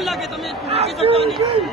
કેવું લાગે તમે રોકી શકતા નહીં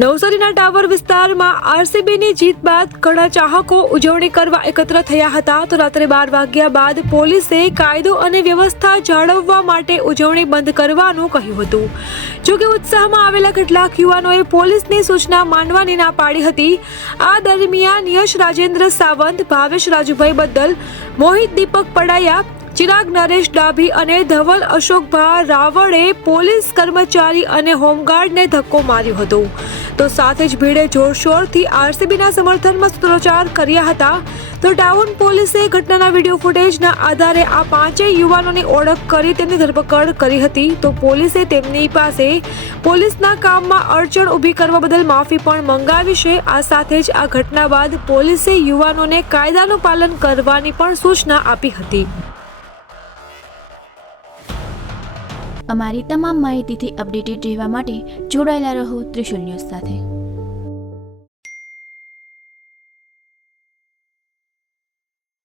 નવસારીના ટાવર વિસ્તારમાં આરસીબીની જીત બાદ ઘણા ચાહકો ઉજવણી કરવા એકત્ર થયા હતા. તો રાત્રે 12 વાગ્યા બાદ પોલીસે કાયદો અને વ્યવસ્થા જાળવવા માટે ઉજવણી બંધ કરવાનું કહ્યું હતું. જોકે ઉત્સાહમાં આવેલા કેટલાક યુવાનોએ પોલીસની સૂચના માનવાની ના પાડી હતી. આ દરમિયાન યશ રાજેન્દ્ર સાવંત, ભાવેશ રાજુભાઈ બદલ, મોહિત દીપક પડાયા, ચિરાગ નરેશ ડાભી અને ધવલ અશોકભા રાવળે પોલીસ કર્મચારી અને હોમગાર્ડને ધક્કો માર્યો હતો. તો સાથે જ ભીડે જોરશોરથી આરસીબીના સમર્થનમાં સૂત્રોચ્ચાર કર્યા હતા. તો ટાઉન પોલીસે ઘટનાના વિડીયો ફૂટેજના આધારે આ પાંચેય યુવાનોની ઓળખ કરી તેમની ધરપકડ કરી હતી. તો પોલીસે તેમની પાસે પોલીસના કામમાં અડચણ ઊભી કરવા બદલ માફી પણ મંગાવી છે. આ સાથે જ આ ઘટના બાદ પોલીસે યુવાનોને કાયદાનું પાલન કરવાની પણ સૂચના આપી હતી. અમારી તમામ માહિતીથી અપડેટેડ રહેવા માટે જોડાયેલા રહો ત્રિશુલ ન્યૂઝ સાથે.